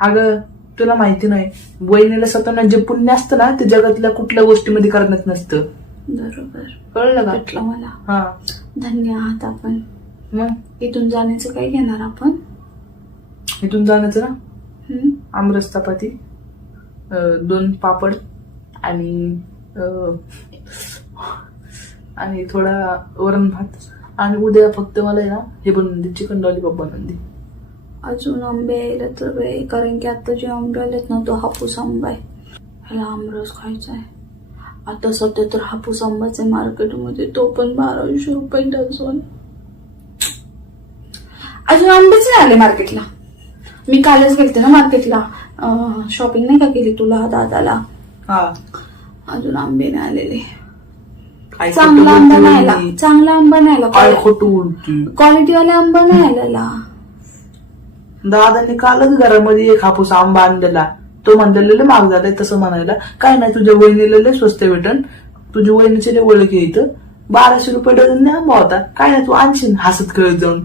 अगं तुला माहिती नाही वहिनीला स्वतःना जे पुण्य असतं ना ते जगातल्या कुठल्या गोष्टीमध्ये करण्यात नसतं. बरोबर. कळलं का? पटलं मला. हा. धन्य आहात आपण. मग? इथून जाण्याचं काय घेणार आपण? इथून जाण्याचं ना? हम्म? आमरस चपाती अं, दोन पापड आणि अं, आणि थोडा वरण भात. आणि उद्या फक्त मला आहे ना हे बनवून दे चिकन लॉलीपॉप बनवून दे. अजून आंबे यायला तर वेळ कारण की आता जे आंबे आलेत ना तो हापूस आंबा आहे. ह्याला आमरस खायचा आहे. आता सध्या तर हापूस आंबाच आहे मार्केटमध्ये तो पण बाराशे रुपये डझन. अजून आंबेच नाही आले मार्केटला. मी कालच गेलते ना मार्केटला. शॉपिंग नाही का केली तुला दादाला? हा. अजून आंबे नाही आलेले. चांगला आंबा नाही आला. चांगला आंबा नाही आला. क्वालिटीवाला आंबा नाही आलेला. दादाने कालच घरामध्ये एक हापूस आंबा आणलेला. तो म्हणलेला महाग झालाय तसं म्हणायला. काय नाही तुझ्या वहिनीला लय स्वस्त भेटन. तुझी वहिनीची लय ओळख इथं. बाराशे रुपये डझन आंबा होता. काय नाही तू आणशील हसत खेळत जाऊन.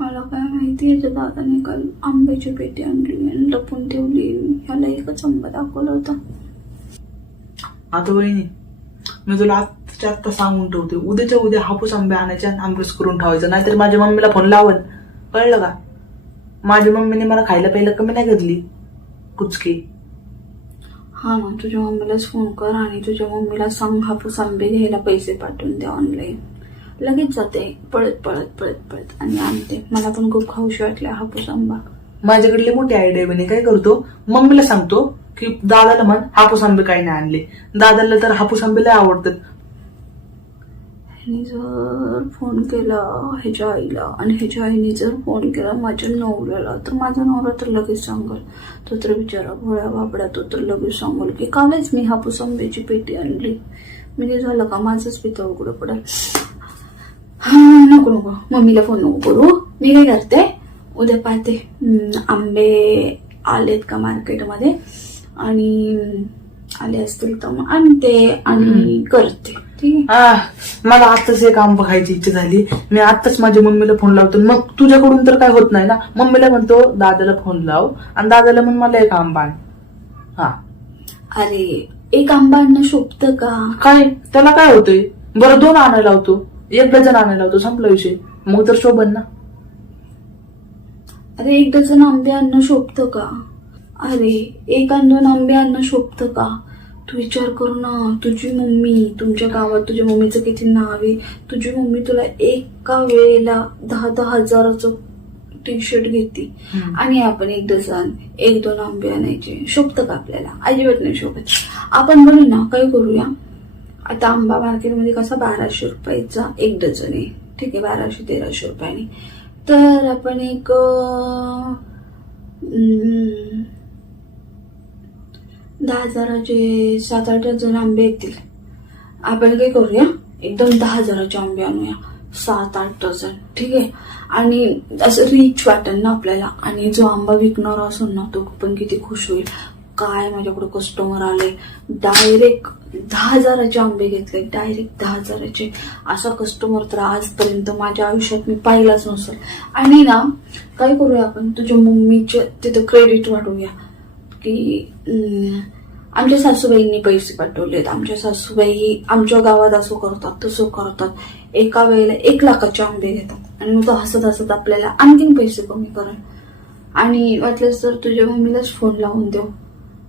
मला काय माहिती याच्या दादाने काल आंब्याची पेटी आणली आणि लपून ठेवली. ह्याला एकच आंबा दाखवला होता. आता वहिनी मी तुला आत्ताच्या आत्ता सांगून ठेवते. उद्याच्या उद्या हापूस आंबे आणायचे आणि आंबरस करून ठेवायचा. नाहीतर माझ्या मम्मीला फोन लावल. कळलं का? माझ्या मम्मीने मला खायला प्यायला कमी नाही घातली. कुचकी. हा ना तुझ्या मम्मीलाच फोन कर आणि तुझ्या मम्मीला सांग हापूस आंबे घ्यायला पैसे पाठवून द्या ऑनलाईन लगेच जाते पळत पळत पळत पळत आणि आणते. मला पण खूप खाऊशी वाटल्या हापूस आंबा. माझ्याकडली मोठी आयडिया बने काय करतो? मम्मीला सांगतो की दादाला म्हण हापूस आंबे काही नाही आणले. दादाला तर हापूस आंबे लय आवडतात. ह्यानी जर फोन केला ह्याच्या आईला आणि ह्याच्या आईने जर फोन केला माझ्या नवऱ्याला तर माझा नवरा तर लगेच सांगल. तो तर बिचारा भोळ्या बाबड्या तो तर लगेच सांगल की कालच मी हापूस आंब्याची पेटी आणली. म्हणजे झालं का? माझंच पितं उघडं पडेल. हा नको नको. मम्मीला फोन नको करू. मी काय करते? उद्या पाहते. आंबे आलेत का मार्केटमध्ये? आणि आले असतील तर मग आणते आणि करते. आह, मला आत्ताच एक आंबा खायची इच्छा झाली. मी आत्ताच माझ्या मम्मीला फोन लावतो. मग तुझ्याकडून तर काय होत नाही ना? मम्मीला म्हणतो दादाला फोन लाव. आणि दादाला म्हण मला एक आंबा आण. हा. अरे एक आंबा आणणं शोभतं का? काय? त्याला काय होतंय? बरं दोन आणायला लावतो. एक डझन आणायला लावतो. संपला विषय. मग तर शोभन ना. अरे एक डझन आंबे आणणं शोभतं का? अरे एक दोन आंबे आणणं शोभतं का? तू विचार कर ना तुझी मम्मी तुमच्या गावात तुझ्या मम्मीचं किती नाव आहे? तुझी मम्मी तुला एका वेळेला दहा दहा हजाराचं टी शर्ट घेते. आणि आपण एक डझन एक दोन आंबे आणायचे. शोभतं का आपल्याला? अजिबात नाही शोभत. आपण बनू ना काय करूया? आता आंबा मार्केटमध्ये कसा बाराशे रुपयाचा एक डझन आहे. ठीक आहे बाराशे तेराशे रुपयाने. तर आपण एक दहा हजाराचे सात आठ डझन आंबे येतील. आपण काय करूया? एकदम दहा हजाराचे आंबे आणूया. सात आठ डझन. ठीक आहे? आणि असं रिच वाटेल ना आपल्याला. आणि जो आंबा विकणारा असेल ना तो पण किती खुश होईल. काय माझ्याकडे कस्टमर आले. डायरेक्ट दहा हजाराचे आंबे घेतले. डायरेक्ट दहा हजाराचे. असा कस्टमर तर आजपर्यंत माझ्या आयुष्यात मी पाहिलाच नसेल. आणि ना काय करूया आपण? तुझ्या मम्मीचे तिथं क्रेडिट वाढवूया की आमच्या सासूबाईंनी पैसे पाठवलेत. आमच्या सासूबाई आमच्या गावात असं करतात तसं करतात. एका वेळेला एक लाखाचे आंबे घेतात. आणि मग तो हसत हसत आपल्याला आणखीन पैसे कमी करेल. आणि वाटलंच तर तुझ्या मम्मीलाच फोन लावून देऊ.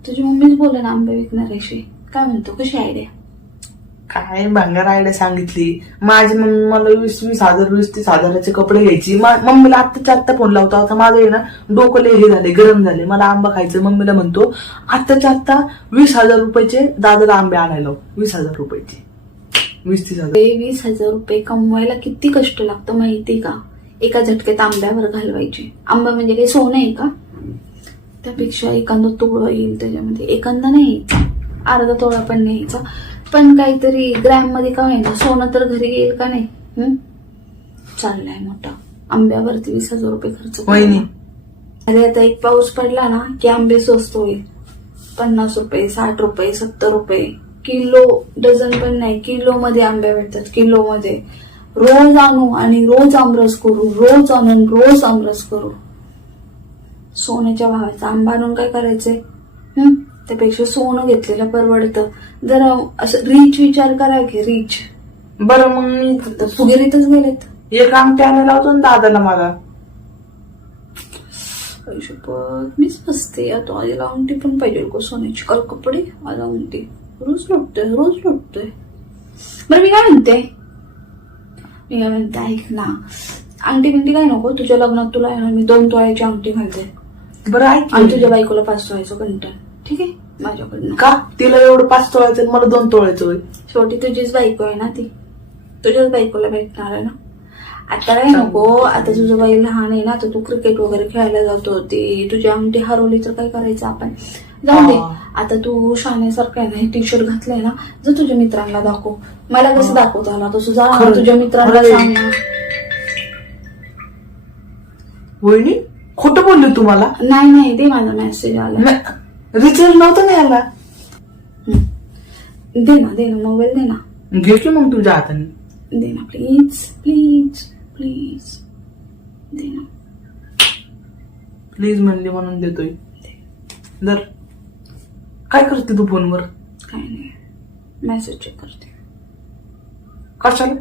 तुझी मम्मीच बोला ना आंबे विकणाऱ्याशी काय म्हणतो? कशी आयडिया काय भंगार आयडिया सांगितली? माझी मम्मी मला वीस वीस हजार वीस तीस हजाराचे कपडे घ्यायची. मम्मीला आत्ताच्या आत्ता फोन लावतो. आता माझं आहे ना डोकं हे झाले गरम झाले मला आंबा खायचं मम्मीला म्हणतो. आत्ताच्या आत्ता वीस हजार रुपयाचे दादाला आंबे आणायला वीस हजार रुपयाचे. वीस तीस हजार. ते वीस हजार रुपये कमवायला किती कष्ट लागतं माहिती का? एका झटक्यात आंब्यावर घालवायचे. आंबा म्हणजे काही सोनं आहे का? त्यापेक्षा एखादा तोडा येईल त्याच्यामध्ये. एखादा नाही. यायचा अर्धा तोळा पण न्यायचा. पण काहीतरी ग्रॅममध्ये का होईना? सोनं तर घरी येईल का नाही? हं? चाललाय मोठा. आंब्यावरती वीस हजार रुपये खर्च अरे आता एक पाऊस पडला ना की आंबे स्वस्त होईल. पन्नास रुपये साठ रुपये सत्तर रुपये. किलो डझन पण नाही. किलो मध्ये आंबे भेटतात किलो मध्ये रोज आणू आणि रोज आमरस करू रोज आणून रोज आमरस करू. सोन्याच्या भावाचा आंबा आणून काय करायचंय? हं? त्यापेक्षा सोनं घेतलेलं परवडतं. जरा असं रिच विचार करा की रिच बरं मग मी फुगेरीतच गेलेत. एक अंगठी आणायला लावतो ना दादाला मला. शपथ मीच बसते. आता आईला अंगठी पण पाहिजे को सोन्याची? काल कपडे? आज अंगठी. रोज लुटतोय रोज लुटतोय. बरं मी काय म्हणते? मी काय म्हणते? ऐक ना. अंगठी बिंगठी काय नको? तुझ्या लग्नात तुला आहे ना मी दोन तोळ्याची अंगठी घालते. बरं ऐक आणि. तुझ्या बायकोला पाच तोळ्याचं कंटन. ठीक आहे? माझ्याकडनं का? तिला एवढं पाच तोळायचं आणि मला दोन तोळायचं होय. शेवटी तुझीच बायको आहे ना ती. तुझ्याच बायकोला भेटणार आहे ना? आता काय नको. आता तुझं बाई लहान आहे ना तर तू क्रिकेट वगैरे खेळायला जातो. ती तुझी अंगठी हरवली तर काय करायचं आपण? जाऊ दे. हा. आता तू शाण्यासारखं आहे ना टी शर्ट घातलंय ना जर तुझ्या मित्रांना दाखव. मला कसं दाखवता आला? तसं जा खरं. तुझ्या मित्रांना खरं. सांग ना. वहिनी खोटं बोलली तुम्हाला नाही नाही दे माझा मेसेज आला. रिचार्ज नव्हतं नाही आला हं. दे ना दे ना मोबाईल दे ना. घे की मग तुझ्या हाताने. दे ना प्लीज प्लीज प्लीज दे ना. प्लीज म्हणली म्हणून देतोय. दर. काय करते तू फोनवर? काय नाही. मेसेज चेक करते. कशाला?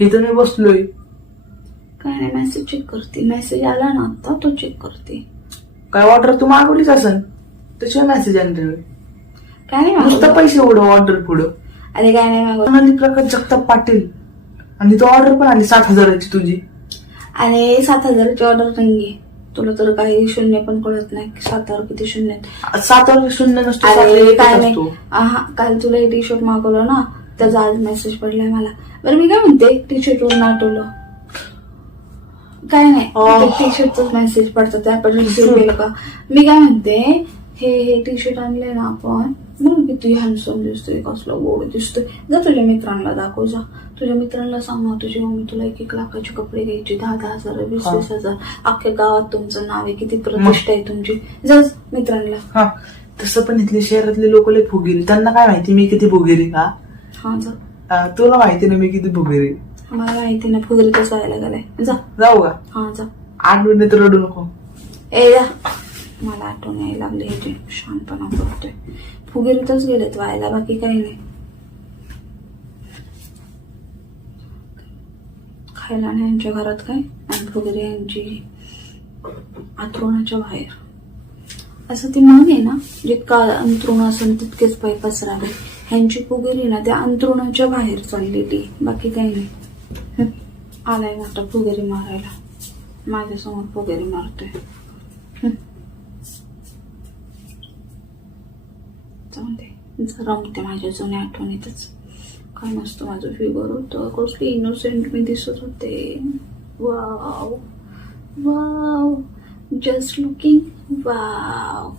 इथं मी बसलोय. काय नाही मेसेज चेक करते. मेसेज आला ना आता तो चेक करते. काय ऑर्डर तू मागवलीच असन? त्याशिवाय मेसेज आणले काय नाही नुसतं मागवलं. पैसे उडव ऑर्डर पुढं. अरे काय नाही मागवलं. सोनाली प्रकाश जगताप पाटील. आणि तो ऑर्डर पण आली सात हजाराची तुझी. अरे सात हजाराची ऑर्डर नाहीये. तुला तर काही शून्य पण कळत नाही. की सातावर किती शून्य आहेत. सात हजार शून्य नसतो सात अरे एकच काय नाही. असतो. आहा, काल तुला टी शर्ट मागवलं ना त्याचा आज मेसेज पडलाय मला. बरं मी काय म्हणते? टी शर्ट वरून आठवलं. काय. नाही. टी शर्टच मेसेज पडतात ते आपण रिसिव्ह केलं का? मी काय म्हणते हे हे टी शर्ट आणलंय ना आपण. म्हणून किती हॅन्डसम दिसतोय कसलं गोड दिसतोय. जा तुझ्या मित्रांना दाखव जा. तुझ्या मित्रांना सांग ना तुझी मम्मी तुला एक एक लाखाचे कपडे घ्यायचे दहा दहा हजार वीस. वीस हजार. अख्ख्या गावात तुमचं नाव आहे किती प्रतिष्ठा आहे तुमची. जा मित्रांना. तसं पण इथले शहरातले लोक लय फुगीरी त्यांना काय माहिती मी किती फुगीरी का हा? जा. तुला माहिती ना मी किती फुगीरी मला माहिती ना फुगरीतच व्हायला गेलाय. जा. जाऊ का? हा जा. आठ मिनिट रडू नको. ए जा. मला आठवण यायला लागली ह्याची शहाणपणा करतोय. फुगेरीतच गेलेत व्हायला बाकी काही नाही. खायला नाही यांच्या घरात काय? आणि फुगरी यांची आथरुणाच्या बाहेर. असं ती म्हण आहे ना जितका अंतरुण असेल तितकेच पाय पसरावे. ह्यांची फुगेरी ना त्या अंतरुणाच्या बाहेर चाललेली बाकी काही नाही. आलाय आलाय आता फुगेरी मारायला. माझ्यासमोर फुगेरी मारतोय. जाऊन दे. रमते माझ्या जुन्या आठवणीतच. काय मस्त माझं फिगर होतं. कसली इनोसेंट मी दिसत होते. Wow wow just looking wow